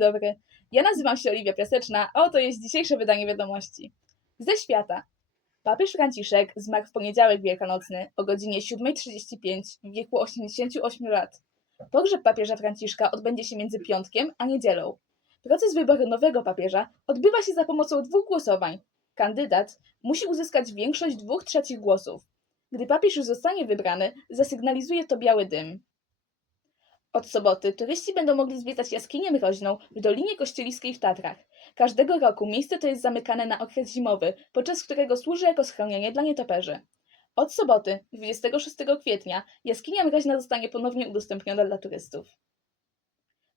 dobry. Ja nazywam się Oliwia Piaseczna, a oto jest dzisiejsze wydanie wiadomości. Ze świata. Papież Franciszek zmarł w poniedziałek wielkanocny o godzinie 7.35 w wieku 88 lat. Pogrzeb papieża Franciszka odbędzie się między piątkiem a niedzielą. Proces wyboru nowego papieża odbywa się za pomocą dwóch głosowań. Kandydat musi uzyskać większość dwóch trzecich głosów. Gdy papież już zostanie wybrany, zasygnalizuje to biały dym. Od soboty turyści będą mogli zwiedzać jaskinię mroźną w Dolinie Kościeliskiej w Tatrach. Każdego roku miejsce to jest zamykane na okres zimowy, podczas którego służy jako schronienie dla nietoperzy. Od soboty, 26 kwietnia, jaskinia mroźna zostanie ponownie udostępniona dla turystów.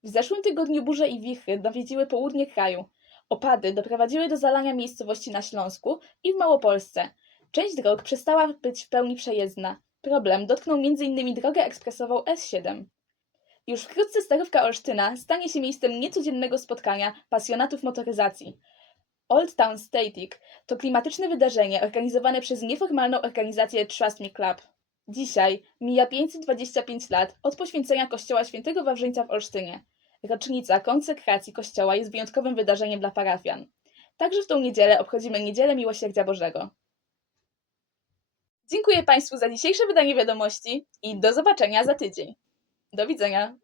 W zeszłym tygodniu burze i wichry nawiedziły południe kraju. Opady doprowadziły do zalania miejscowości na Śląsku i w Małopolsce. Część dróg przestała być w pełni przejezdna. Problem dotknął m.in. drogę ekspresową S7. Już wkrótce Starówka Olsztyna stanie się miejscem niecodziennego spotkania pasjonatów motoryzacji. Old Town Static to klimatyczne wydarzenie organizowane przez nieformalną organizację Trust Me Club. Dzisiaj mija 525 lat od poświęcenia kościoła świętego Wawrzyńca w Olsztynie. Rocznica konsekracji kościoła jest wyjątkowym wydarzeniem dla parafian. Także w tą niedzielę obchodzimy Niedzielę Miłosierdzia Bożego. Dziękuję Państwu za dzisiejsze wydanie wiadomości i do zobaczenia za tydzień. Do widzenia.